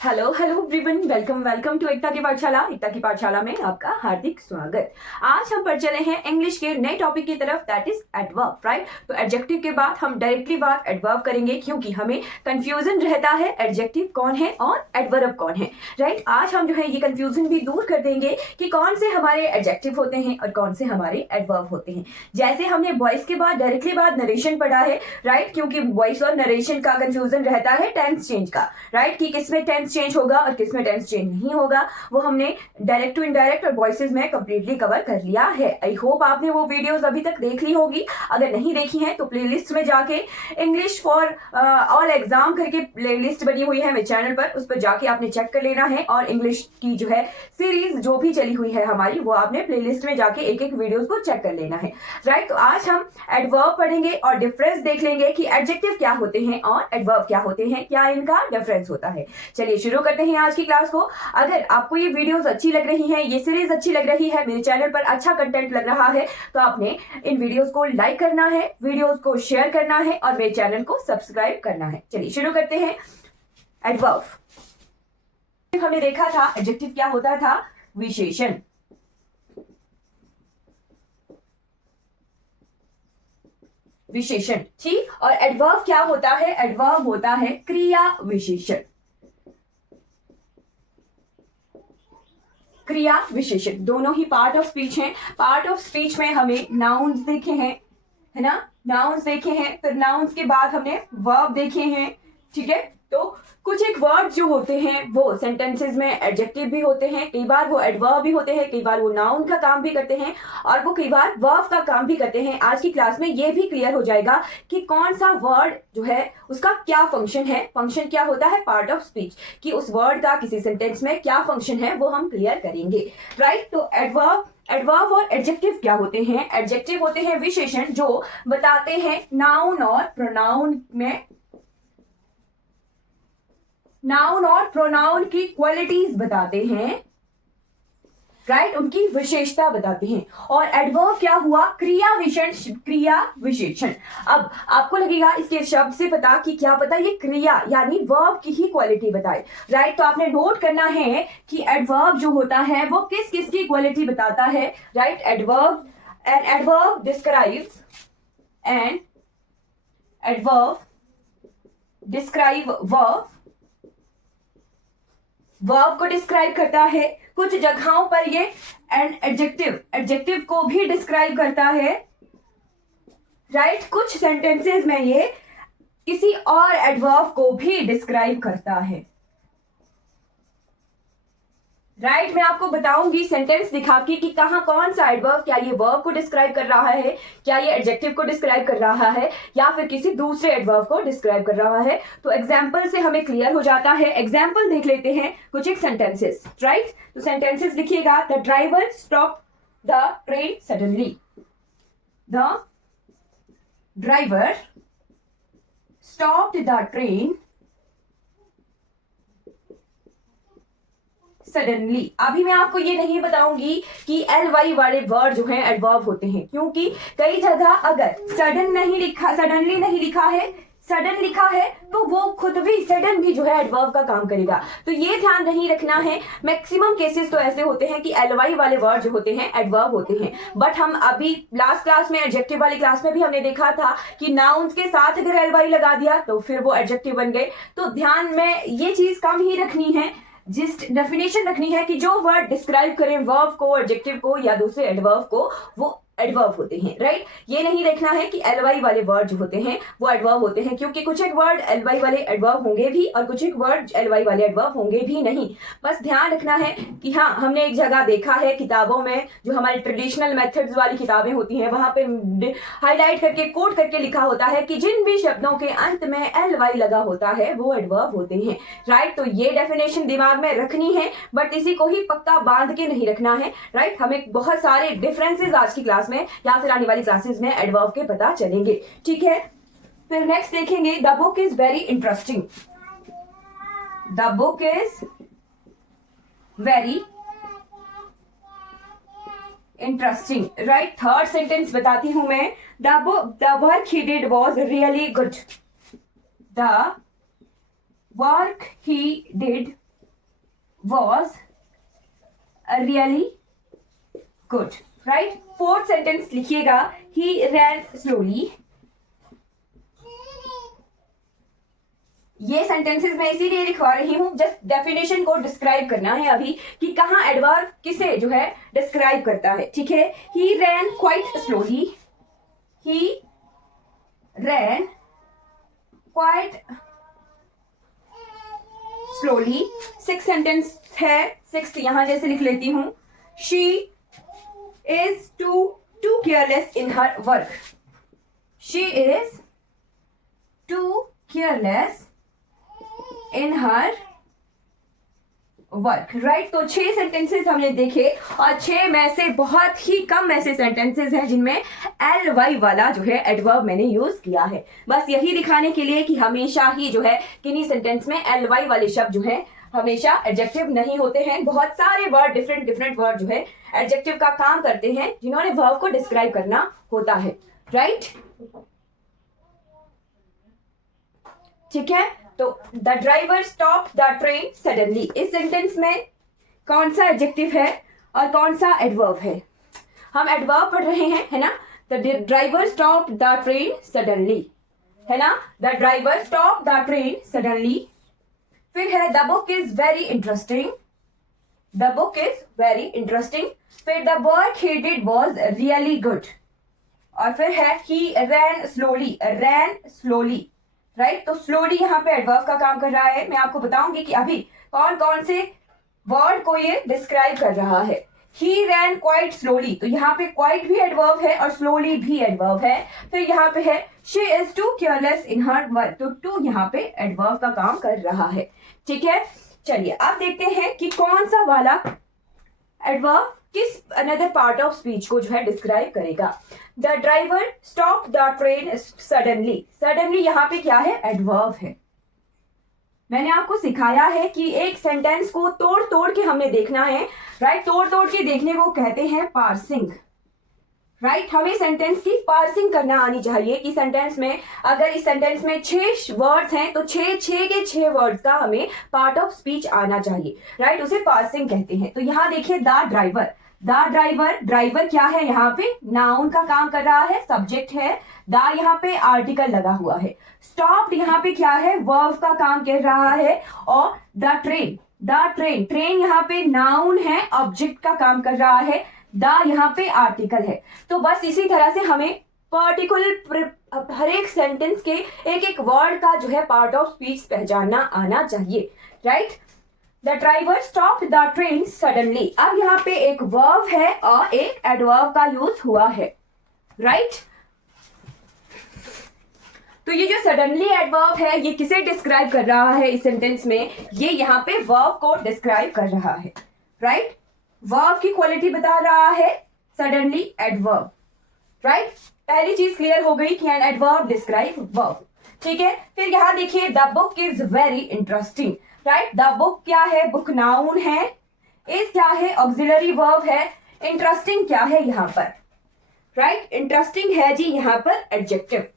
Hello hello everyone, welcome welcome to Ekta की पाठशाला। एकता की पाठशाला में आपका हार्दिक स्वागत। आज हम पढ़ चले हैं इंग्लिश के नए टॉपिक की तरफ, दैट इज एडवर्ब, राइट। तो एडजेक्टिव के बाद हम डायरेक्टली बात एडवर्ब करेंगे, क्योंकि हमें कंफ्यूजन रहता है एडजेक्टिव कौन है और एडवर्ब कौन है, राइट। आज हम जो है ये कंफ्यूजन भी दूर कर देंगे कि कौन से हमारे एडजेक्टिव होते हैं और कौन से हमारे एडवर्ब होते हैं। जैसे हमने वॉइस के बाद डायरेक्टली बाद नरेशन पढ़ा है, राइट, क्योंकि वॉइस और नरेशन का कंफ्यूजन रहता है टेंस चेंज का, राइट, कि किसमें टेंस चेंज होगा और किसमें टेंस चेंज नहीं होगा। वो हमने डायरेक्ट टू इनडायरेक्ट और वॉइसेस में कंप्लीटली कवर कर लिया है। आई होप आपने वो वीडियोस अभी तक देख ली होगी। अगर नहीं देखी है तो प्लेलिस्ट में जाके इंग्लिश फॉर ऑल एग्जाम करके प्लेलिस्ट बनी हुई है मेरे चैनल पर, उस पर जाके आपने चेक कर लेना है। और इंग्लिश की जो है सीरीज जो भी चली हुई है हमारी, वो आपने प्लेलिस्ट में जाके एक एक वीडियोस को चेक कर लेना है, राइट। तो आज हम एडवर्ब पढ़ेंगे और डिफरेंस देख लेंगे कि एडजेक्टिव क्या होते हैं और एडवर्ब क्या होते हैं, क्या इनका डिफरेंस होता है। चलिए शुरू करते हैं आज की क्लास को। अगर आपको ये वीडियोस अच्छी लग रही हैं, ये सीरीज अच्छी लग रही है, मेरे चैनल पर अच्छा कंटेंट लग रहा है, तो आपने इन वीडियोस को लाइक करना है, वीडियोस को शेयर करना है और मेरे चैनल को सब्सक्राइब करना है। चलिए शुरू करते हैं। एडवर्ब हमने देखा था एडजेक्टिव क्या होता था, विशेषण। विशेषण, ठीक। और एडवर्ब क्या होता है, एडवर्ब होता है क्रिया विशेषण। क्रिया विशेषण दोनों ही पार्ट ऑफ स्पीच हैं। पार्ट ऑफ स्पीच में हमें नाउन्स देखे हैं, है ना, नाउन्स देखे हैं, फिर नाउन्स के बाद हमने वर्ब देखे हैं, ठीक है। तो कुछ एक वर्ड जो होते हैं वो सेंटेंसेस में एडजेक्टिव भी होते हैं, कई बार वो एडवर्ब भी होते हैं, कई बार वो नाउन का काम भी करते हैं और वो कई बार वर्ब का काम भी करते हैं। आज की क्लास में ये भी क्लियर हो जाएगा कि कौन सा वर्ड जो है उसका क्या फंक्शन है। फंक्शन क्या होता है पार्ट ऑफ स्पीच, कि उस वर्ड का किसी सेंटेंस में क्या फंक्शन है वो हम क्लियर करेंगे, राइट। तो एडवर्ब और एडजेक्टिव क्या होते हैं। एडजेक्टिव होते हैं विशेषण जो बताते हैं नाउन और प्रोनाउन में, नाउन और प्रोनाउन की क्वालिटीज बताते हैं, राइट, उनकी विशेषता बताते हैं। और एडवर्ब क्या हुआ, क्रिया विशेषण। अब आपको लगेगा इसके शब्द से पता कि क्या पता, ये क्रिया यानी वर्ब की ही क्वालिटी बताए, राइट। तो आपने नोट करना है कि एडवर्ब जो होता है वो किस किस की क्वालिटी बताता है, राइट। एडवर्ब डिस्क्राइब वर्ब को डिस्क्राइब करता है। कुछ जगहों पर ये एडजेक्टिव को भी डिस्क्राइब करता है, राइट। कुछ सेंटेंसेस में ये किसी और एडवर्ब को भी डिस्क्राइब करता है, राइट। मैं आपको बताऊंगी सेंटेंस दिखा के कि कहां कौन सा एडवर्ब, क्या ये वर्ब को डिस्क्राइब कर रहा है, क्या ये एडजेक्टिव को डिस्क्राइब कर रहा है, या फिर किसी दूसरे एडवर्ब को डिस्क्राइब कर रहा है। तो एग्जाम्पल से हमें क्लियर हो जाता है। एग्जाम्पल देख लेते हैं कुछ एक सेंटेंसेस, राइट। तो सेंटेंसेस लिखिएगा। The driver stop the train suddenly. The driver stopped the train suddenly. अभी मैं आपको ये नहीं बताऊंगी कि ly वाले वर्ड जो हैं एडवर्ब होते हैं, क्योंकि कई जगह अगर सडनली नहीं लिखा है, सडन लिखा है, तो वो खुद भी सडन भी जो है एडवर्ब का काम करेगा। तो ये ध्यान नहीं रखना है। मैक्सिमम केसेस तो ऐसे होते हैं कि ly वाले वर्ड जो होते हैं एडवर्ब होते हैं, बट हम अभी लास्ट क्लास में एडजेक्टिव वाली क्लास में भी हमने देखा था कि नाउन्स के साथ अगर ly लगा दिया तो फिर वो एडजेक्टिव बन गए। तो ध्यान में ये चीज कम ही रखनी है, जिस डेफिनेशन रखनी है कि जो वर्ड डिस्क्राइब करें वर्ब को, एडजेक्टिव को या दूसरे एडवर्ब को, वो एडवर्ब होते हैं, राइट। ये नहीं देखना है कि ly वाले वर्ड जो होते हैं वो एडवर्ब होते हैं, क्योंकि कुछ एक वर्ड ly वाले एडवर्ब होंगे भी और कुछ एक वर्ड ly वाले एडवर्ब होंगे भी नहीं। बस ध्यान रखना है कि हाँ, हमने एक जगह देखा है किताबों में, जो हमारी ट्रेडिशनल मेथड्स वाली किताबें होती हैं, वहां पे हाईलाइट करके कोट करके लिखा होता है कि जिन भी शब्दों के अंत में ly लगा होता है वो एडवर्ब होते हैं, राइट। तो ये डेफिनेशन दिमाग में रखनी है, बट इसी को ही पक्का बांध के नहीं रखना है, राइट। हमें बहुत सारे डिफरेंसेस आज की क्लास में या फिर आने वाली क्लासेस में एडवर्ब के पता चलेंगे, ठीक है। फिर नेक्स्ट देखेंगे, the book is very interesting. The book is very interesting, right. Third sentence बताती हूं मैं। The work he did was really good. The work he did was really good, right? Fourth sentence लिखिएगा, he ran slowly. ये sentences मैं इसीलिए लिखवा रही हूं, जस्ट डेफिनेशन को डिस्क्राइब करना है अभी कि कहाँ एडवर्ब किसे जो है डिस्क्राइब करता है, ठीक है? he ran quite slowly, he ran quite slowly. Six sentence है, सिक्स यहां जैसे लिख लेती हूं, she is too careless in her work. She is too careless in her work, right? तो 6 सेंटेंसेस हमने देखे और 6 में से बहुत ही कम ऐसे सेंटेंसेस हैं जिनमें एल वाई वाला जो है एडवर्ब मैंने यूज किया है, बस यही दिखाने के लिए कि हमेशा ही जो है किन्हीं सेंटेंस में एल वाई वाले शब्द जो है हमेशा एडजेक्टिव नहीं होते हैं. बहुत सारे वर्ड डिफरेंट वर्ड जो है एडजेक्टिव का काम करते हैं जिन्होंने वर्ब को डिस्क्राइब करना होता है, राइट? ठीक है, तो the driver stop the train suddenly, इस सेंटेंस में कौन सा एडजेक्टिव है और कौन सा एडवर्ब है? हम एडवर्ब पढ़ रहे हैं, है ना? The driver stop the train suddenly, है ना? The driver stop the train suddenly. फिर है the book is very interesting, the book is very interesting. फिर the work he did was really good. और फिर है ही रैन स्लोली, राइट? तो slowly यहाँ पे एडवर्ब का काम कर रहा है. मैं आपको बताऊंगी कि अभी कौन कौन से वर्ड को ये डिस्क्राइब कर रहा है. ही रैन क्वाइट स्लोली, तो यहाँ पे क्वाइट भी एडवर्ब है और स्लोली भी एडवर्ब है. फिर यहाँ पे है she is too careless in her work, तो टू यहाँ पे एडवर्ब का काम कर रहा है, ठीक है? चलिए अब देखते हैं कि कौन सा वाला एडवर्ब किस अनदर पार्ट ऑफ स्पीच को जो है डिस्क्राइब करेगा. The driver stop the train suddenly, suddenly यहाँ पे क्या है? एडवर्ब है. मैंने आपको सिखाया है कि एक सेंटेंस को तोड़ तोड़ के हमने देखना है, राइट? तोड़ तोड़ के देखने को कहते हैं पार्सिंग, राइट? हमें सेंटेंस की पार्सिंग करना आनी चाहिए कि सेंटेंस में अगर इस सेंटेंस में 6 वर्ड्स हैं तो 6 के 6 वर्ड्स का हमें पार्ट ऑफ स्पीच आना चाहिए, राइट? उसे पार्सिंग कहते हैं. तो यहाँ देखिए द ड्राइवर, ड्राइवर क्या है? यहाँ पे नाउन का काम कर रहा है, सब्जेक्ट है. द यहाँ पे आर्टिकल लगा हुआ है. स्टॉप यहाँ पे क्या है? वर्ब का काम कर रहा है. और द ट्रेन यहाँ पे नाउन है, ऑब्जेक्ट का काम कर रहा है. द यहाँ पे आर्टिकल है. तो बस इसी तरह से हमें पर्टिकुलर हर एक सेंटेंस के एक एक वर्ड का जो है पार्ट ऑफ स्पीच पहचानना आना चाहिए, right? The driver stop the train suddenly. अब यहाँ पे एक वर्ब है और एक एडवर्ब का यूज हुआ है, राइट? तो ये जो सडनली एडवर्ब है ये किसे डिस्क्राइब कर रहा है इस सेंटेंस में? ये यहाँ पे वर्ब को डिस्क्राइब कर रहा है, राइट? वर्ब की क्वालिटी बता रहा है सडनली एडवर्ब, राइट? पहली चीज क्लियर हो गई कि एन एडवर्ब डिस्क्राइब वर्ब, ठीक है? फिर यहाँ देखिए the book is very interesting, right? The book क्या है? बुक नाउन है. इज क्या है? ऑक्सिलरी वर्ब है. इंटरेस्टिंग क्या है यहाँ पर? राइट? इंटरेस्टिंग है जी यहाँ पर एडजेक्टिव.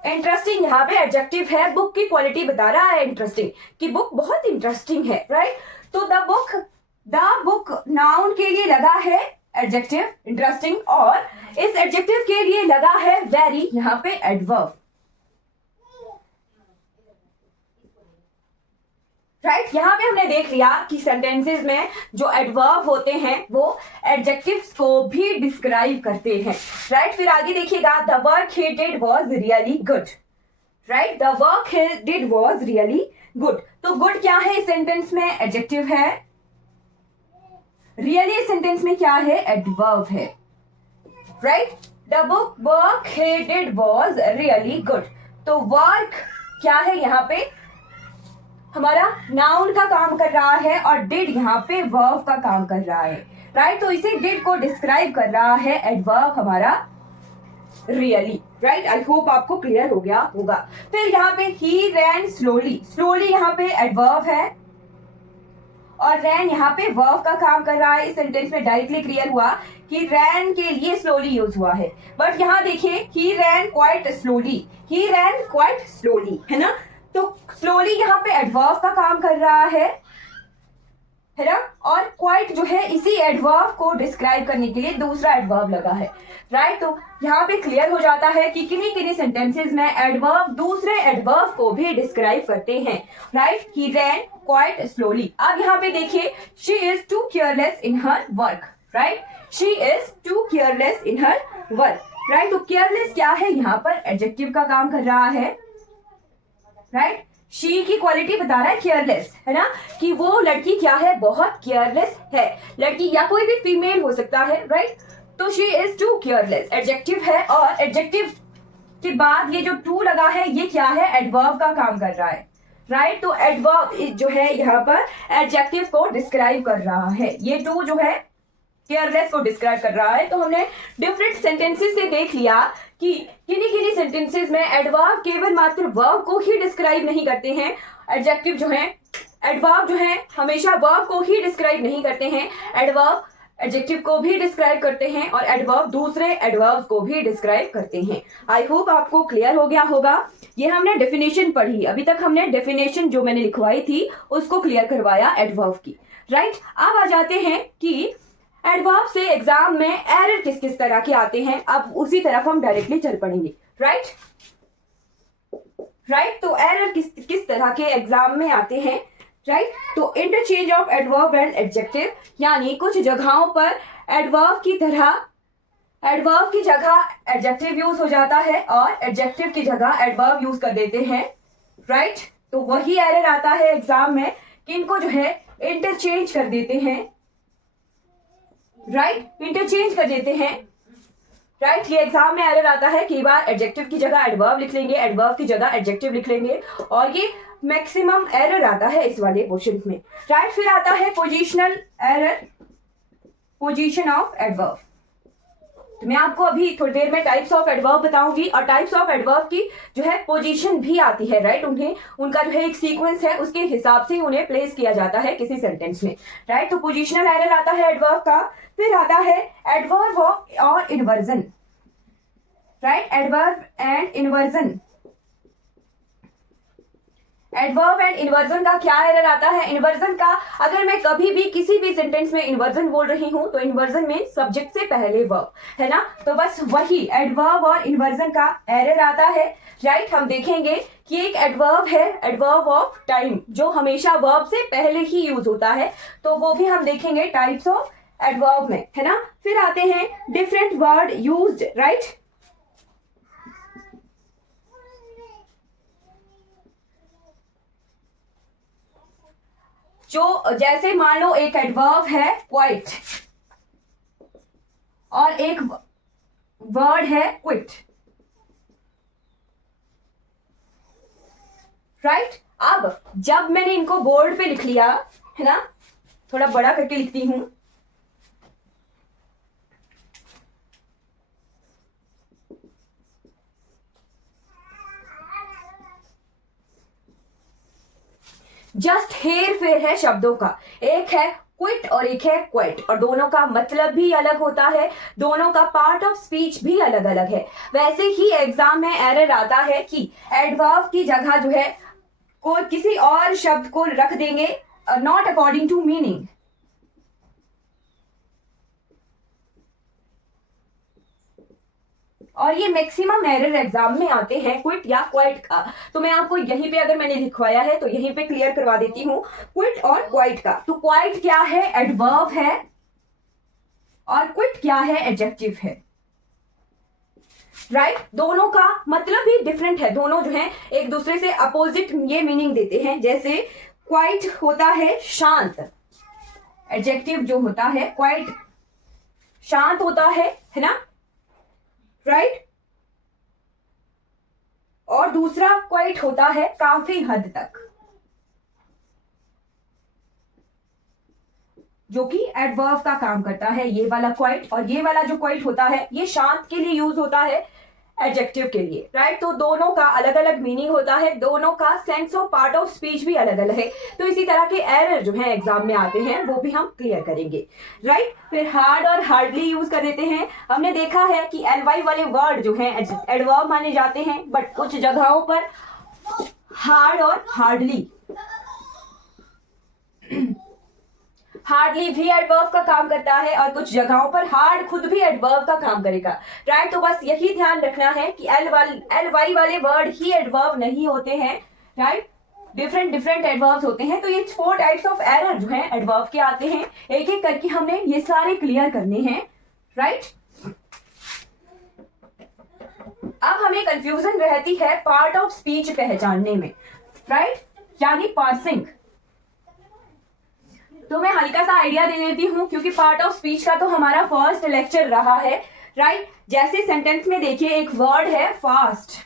इंटरेस्टिंग यहाँ पे एडजेक्टिव है. बुक की क्वालिटी बता रहा है इंटरेस्टिंग, कि बुक बहुत इंटरेस्टिंग है, राइट? तो द बुक नाउन के लिए लगा है एडजेक्टिव इंटरेस्टिंग और इस एडजेक्टिव के लिए लगा है वेरी यहाँ पे एडवर्ब, राइट? यहाँ पे हमने देख लिया कि सेंटेंसेस में जो एडवर्ब होते हैं वो एडजेक्टिव्स को भी डिस्क्राइब करते हैं, राइट? फिर आगे देखिएगा the work he did was really good, right? The work he did was really good. तो गुड क्या है इस सेंटेंस में? एडजेक्टिव है. रियली सेंटेंस में क्या है? एडवर्ब है, right? The work he did was really good. तो वर्क क्या है यहाँ पे? हमारा नाउन का काम कर रहा है और डिड यहाँ पे वर्ब का काम कर रहा है, राइट? तो इसे डिड को डिस्क्राइब कर रहा है एडवर्ब हमारा रियली, राइट? आई होप आपको क्लियर हो गया होगा. फिर यहाँ पे ही रैन स्लोली यहाँ पे एडवर्ब है और रैन यहाँ पे वर्ब का काम कर रहा है. इस सेंटेंस में डायरेक्टली क्लियर हुआ कि रैन के लिए स्लोली यूज हुआ है. बट यहाँ देखिए ही रैन क्वाइट स्लोली, है ना? तो स्लोली यहाँ पे एडवर्ब का काम कर रहा है ना, और क्वाइट जो है इसी एडवर्ब को डिस्क्राइब करने के लिए दूसरा एडवर्ब लगा है, राइट। तो यहाँ पे क्लियर हो जाता है कि किन्हीं किन्हीं सेंटेंसेस में एडवर्ब दूसरे एडवर्ब को भी डिस्क्राइब करते हैं, right. He ran quite slowly. अब यहाँ पे देखिए, she is too careless in her work, right. She is too careless in her work, right. तो केयरलेस क्या है, यहाँ पर एडजेक्टिव का काम कर रहा है, राइट। शी की क्वालिटी बता रहा है केयरलेस, है ना, कि वो लड़की क्या है, बहुत केयरलेस है। लड़की या कोई भी फीमेल हो सकता है, राइट। तो she is too careless adjective है, और एडजेक्टिव के बाद ये जो टू लगा है ये क्या है, एडवर्ब का काम कर रहा है, राइट। तो एडवर्ब जो है यहाँ पर एडजेक्टिव को डिस्क्राइब कर रहा है, ये टू जो है केयरलेस को डिस्क्राइब कर रहा है। तो हमने डिफरेंट सेंटेंसेस से देख लिया कि किन्हीं किन्हीं सेंटेंसेस में एडवर्ब केवल मात्र वर्ब को ही डिस्क्राइब नहीं करते हैं, एडजेक्टिव जो है, एडवर्ब जो है हमेशा वर्ब को ही डिस्क्राइब नहीं करते हैं, एडवर्ब एडजेक्टिव को भी डिस्क्राइब करते हैं, और एडवर्ब दूसरे एडवर्ब को भी डिस्क्राइब करते हैं। आई होप आपको क्लियर हो गया होगा। ये हमने डेफिनेशन पढ़ी, अभी तक हमने डेफिनेशन जो मैंने लिखवाई थी उसको क्लियर करवाया एडवर्ब की, राइट। अब आ जाते हैं कि एडवर्ब से एग्जाम में एरर किस किस तरह के आते हैं, अब उसी तरफ हम डायरेक्टली चल पड़ेंगे, राइट। तो एरर किस तरह के एग्जाम में आते हैं, राइट। तो interchange of adverb and adjective, यानी कुछ जगहों पर एडवर्ब की जगह एडजेक्टिव यूज हो जाता है और एडजेक्टिव की जगह एडवर्ब यूज कर देते हैं, राइट। तो वही एरर आता है एग्जाम में कि इनको जो है इंटरचेंज कर देते हैं, राइट। इंटरचेंज कर देते हैं, राइट। ये एग्जाम में एरर आता है, कई बार एडजेक्टिव की जगह एडवर्ब लिख लेंगे, एडवर्ब की जगह एडजेक्टिव लिख लेंगे, और ये मैक्सिमम एरर आता है इस वाले क्वेश्चन में, राइट। फिर आता है positional error, position of adverb. तो मैं आपको अभी थोड़ी देर में टाइप्स ऑफ एडवर्ब बताऊंगी, और टाइप्स ऑफ एडवर्ब की जो है पोजीशन भी आती है, राइट। उनका जो है एक सीक्वेंस है, उसके हिसाब से उन्हें प्लेस किया जाता है किसी सेंटेंस में, राइट। तो पोजीशनल एरर आता है एडवर्ब का। फिर आता है एडवर्ब ऑफ और inversion, right. Adverb and inversion, adverb and inversion का क्या एरर आता है, इन्वर्जन का अगर मैं कभी भी किसी भी सेंटेंस में इन्वर्जन बोल रही हूं तो इन्वर्जन में सब्जेक्ट से पहले वर्ब, है ना। तो बस वही एडवर्ब और इन्वर्जन का एरर आता है, राइट। हम देखेंगे कि एक एडवर्ब है, एडवर्ब ऑफ टाइम, जो हमेशा वर्ब से पहले ही यूज होता है, तो वो भी हम देखेंगे टाइप्स ऑफ एडवर्ब में, है ना। फिर आते हैं डिफरेंट वर्ड यूज्ड, राइट। जो जैसे मान लो एक एडवर्ब है क्वाइट और एक वर्ड है क्विट, राइट। अब जब मैंने इनको बोर्ड पे लिख लिया, है ना, थोड़ा बड़ा करके लिखती हूं, जस्ट हेर फेर है शब्दों का, एक है क्विट और एक है क्वाइट, और दोनों का मतलब भी अलग होता है, दोनों का पार्ट ऑफ स्पीच भी अलग अलग है। वैसे ही एग्जाम में एरर आता है कि एडवर्ब की जगह जो है को किसी और शब्द को रख देंगे नॉट अकॉर्डिंग टू मीनिंग, और ये मैक्सिमम एरर एग्जाम में आते हैं क्विट या क्वाइट का। तो मैं आपको यहीं पे अगर मैंने लिखवाया है तो यहीं पे क्लियर करवा देती हूँ क्विट और क्वाइट का। तो क्वाइट क्या है, एडवर्ब है, और क्विट क्या है, एडजेक्टिव है, राइट। दोनों का मतलब भी डिफरेंट है, दोनों जो है एक दूसरे से अपोजिट ये मीनिंग देते हैं। जैसे क्वाइट होता है शांत, एडजेक्टिव जो होता है क्वाइट शांत होता है ना, राइट। और दूसरा क्वाइट होता है काफी हद तक, जो कि एडवर्ब का काम करता है, ये वाला क्वाइट। और ये वाला जो क्वाइट होता है ये शांत के लिए यूज होता है, एडजेक्टिव के लिए, राइट। तो दोनों का अलग अलग मीनिंग होता है, दोनों का sense of part of speech भी अलग अलग है। तो इसी तरह के एरर जो है एग्जाम में आते हैं वो भी हम क्लियर करेंगे, राइट। फिर हार्ड और हार्डली यूज कर देते हैं। हमने देखा है कि एलवाई वाले वर्ड जो है एडवर्ब माने जाते हैं, बट कुछ जगहों पर हार्ड और हार्डली। हार्डली भी एडवर्ब का काम करता है और कुछ जगहों पर हार्ड खुद भी एडवर्ब का काम करेगा, राइट। तो बस यही ध्यान रखना है कि एल वाई वाले वर्ड ही एडवर्ब नहीं होते हैं, राइट। डिफरेंट डिफरेंट एडवर्ब्स होते हैं। तो ये 4 टाइप्स ऑफ एरर जो है एडवर्ब के आते हैं, एक एक करके हमने ये सारे क्लियर करने हैं, राइट। अब हमें कंफ्यूजन रहती है पार्ट ऑफ स्पीच पहचानने में, राइट, यानी पार्सिंग। तो मैं हल्का सा आइडिया दे देती हूं, क्योंकि पार्ट ऑफ स्पीच का तो हमारा फर्स्ट लेक्चर रहा है, राइट। जैसे सेंटेंस में देखिए एक वर्ड है फास्ट,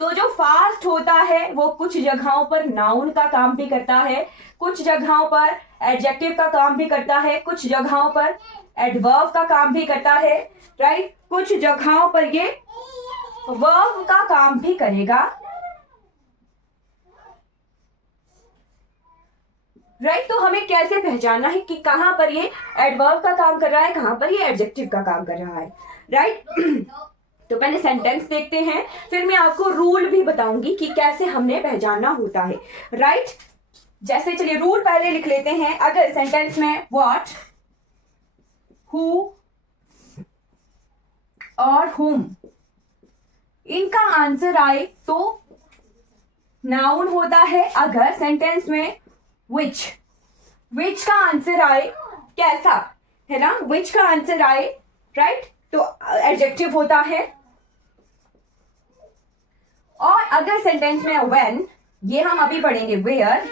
तो जो फास्ट होता है वो कुछ जगहों पर नाउन का काम भी करता है, कुछ जगहों पर एडजेक्टिव का काम भी करता है, कुछ जगहों पर एडवर्ब का काम भी करता है, राइट। कुछ जगहों पर ये वर्ब का काम भी करेगा, राइट। तो हमें कैसे पहचानना है कि कहां पर ये एडवर्ब का काम कर रहा है, कहां पर ये एडजेक्टिव का काम कर रहा है, राइट। तो पहले सेंटेंस देखते हैं, फिर मैं आपको रूल भी बताऊंगी कि कैसे हमने पहचानना होता है, राइट। जैसे चलिए रूल पहले लिख लेते हैं। अगर सेंटेंस में व्हाट, हु और whom इनका आंसर आए तो नाउन होता है। अगर सेंटेंस में which का आंसर आए, कैसा है ना, which का आंसर आए, राइट, तो एडजेक्टिव होता है। और अगर सेंटेंस में when, ये हम अभी पढ़ेंगे, where,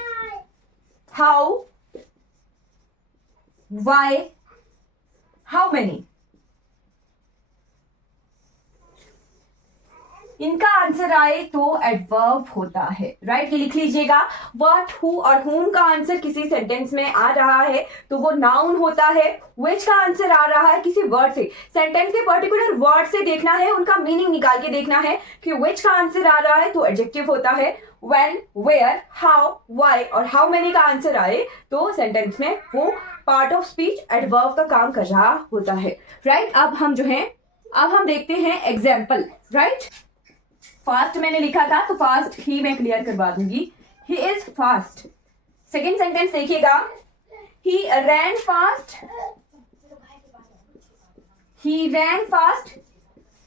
how, why, how many, इनका आंसर आए तो एडवर्ब होता है, राइट। ये लिख लीजिएगा, व्हाट, हु और whom का आंसर किसी सेंटेंस में आ रहा है तो वो नाउन होता है। which का आंसर आ रहा है किसी वर्ड से, सेंटेंस के पर्टिकुलर वर्ड से देखना है, उनका मीनिंग निकाल के देखना है कि which का आंसर आ रहा है तो एडजेक्टिव होता है। when, where, how, why और how many का आंसर आए तो सेंटेंस में वो पार्ट ऑफ स्पीच एडवर्ब का काम कर रहा होता है, राइट। अब हम देखते हैं एग्जाम्पल, राइट। फास्ट मैंने लिखा था तो फास्ट ही मैं क्लियर करवा दूंगी। He is fast. Second sentence देखिएगा, ही रैन फास्ट, ही रैन फास्ट।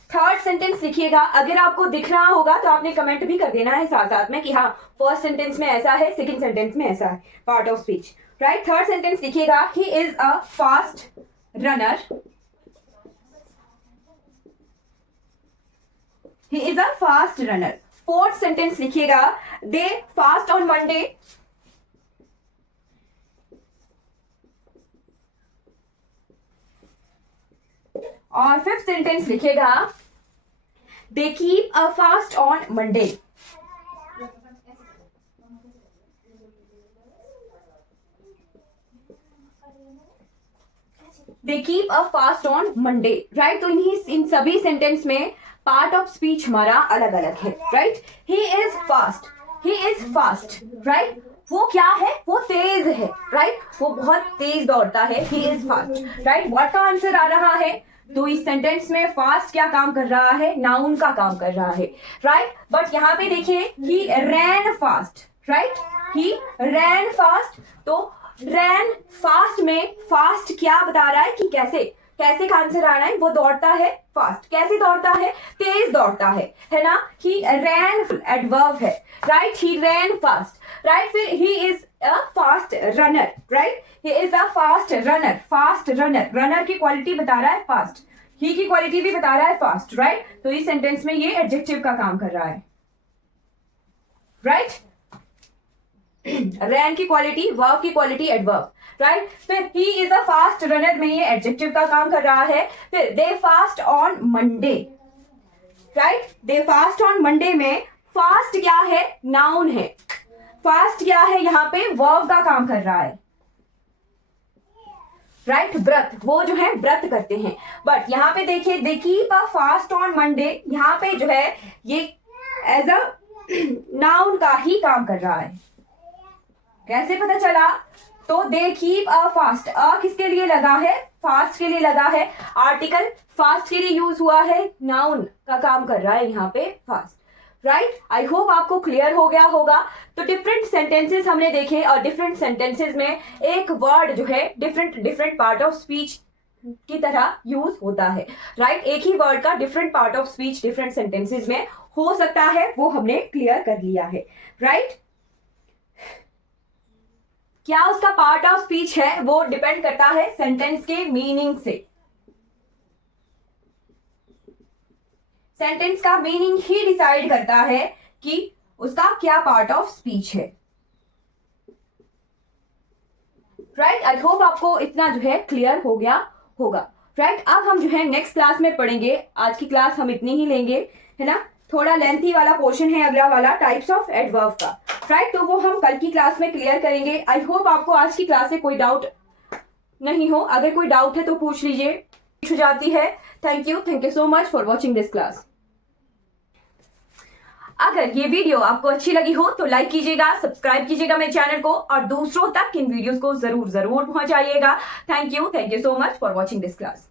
थर्ड सेंटेंस लिखिएगा, अगर आपको दिख रहा होगा तो आपने कमेंट भी कर देना है साथ साथ में कि हाँ फर्स्ट सेंटेंस में ऐसा है, सेकेंड सेंटेंस में ऐसा है, part of speech, right. Third sentence लिखिएगा, he is a fast runner, he is a fast runner। Fourth sentence लिखिएगा, they fast on Monday, और फिफ्थ सेंटेंस लिखिएगा, they keep a fast on Monday। they keep a fast on Monday, right. तो इन सभी sentence में part of speech हमारा अलग अलग है, right. He is fast, he is fast, right. वो क्या है, वो तेज है, राइट, वो बहुत तेज दौड़ता है, he is fast, right. What का आंसर आ रहा है तो इस सेंटेंस में फास्ट क्या काम कर रहा है, नाउन का काम कर रहा है, राइट। बट यहाँ पे देखिए ही रैन fast, right, he rain fast. तो रैन फास्ट में फास्ट क्या बता रहा है कि कैसे का आंसर आ रहा है, वो दौड़ता है फास्ट। कैसे दौड़ता है, तेज दौड़ता है ना। ही रैन एडवर्ब है, right, he rain fast, right. फिर he is a fast runner, right, he is a fast runner, fast runner, runner की क्वालिटी बता रहा है फास्ट, ही की क्वालिटी भी बता रहा है फास्ट, राइट। तो इस सेंटेंस में ये एडजेक्टिव का काम कर रहा है, राइट। रैन की क्वालिटी, वर्ब की क्वालिटी एडवर्ब, राइट। फिर he is a fast runner में ये एडजेक्टिव का काम कर रहा है। फिर they fast on Monday, right, they fast on Monday में फास्ट क्या है, नाउन है, फास्ट क्या है यहाँ पे, वर्ब का काम कर रहा है, राइट। व्रत, वो जो है व्रत करते हैं। बट यहाँ पे देखिए they keep a fast on Monday, यहाँ पे जो है ये एज अ नाउन का ही काम कर रहा है। कैसे पता चला, तो दे कीप अ फास्ट, अ किसके लिए लगा है, फास्ट के लिए लगा है, आर्टिकल फास्ट के लिए यूज हुआ है, नाउन का काम कर रहा है यहाँ पे फास्ट। राइट। आई होप आपको क्लियर हो गया होगा। तो डिफरेंट सेंटेंसेस हमने देखे और डिफरेंट सेंटेंसेस में एक वर्ड जो है different different part of speech की तरह यूज होता है, राइट। एक ही वर्ड का different part of speech different sentences में हो सकता है, वो हमने क्लियर कर लिया है, राइट। क्या उसका पार्ट ऑफ स्पीच है वो डिपेंड करता है सेंटेंस के मीनिंग से। सेंटेंस का मीनिंग ही डिसाइड करता है कि उसका क्या पार्ट ऑफ स्पीच है, राइट। आई होप आपको इतना जो है क्लियर हो गया होगा, राइट। अब हम जो है नेक्स्ट क्लास में पढ़ेंगे। आज की क्लास हम इतनी ही लेंगे, है ना। थोड़ा लेंथी वाला पोर्शन है अगला वाला, टाइप्स ऑफ एडवर्ब का, राइट। तो वो हम कल की क्लास में क्लियर करेंगे। आई होप आपको आज की क्लास से कोई डाउट नहीं हो। अगर कोई डाउट है तो पूछ लीजिए, हो जाती है। Thank you so much for watching this class. अगर ये वीडियो आपको अच्छी लगी हो तो लाइक कीजिएगा, सब्सक्राइब कीजिएगा मेरे चैनल को और दूसरों तक इन वीडियोस को जरूर पहुंचाइएगा। Thank you so much for watching this class.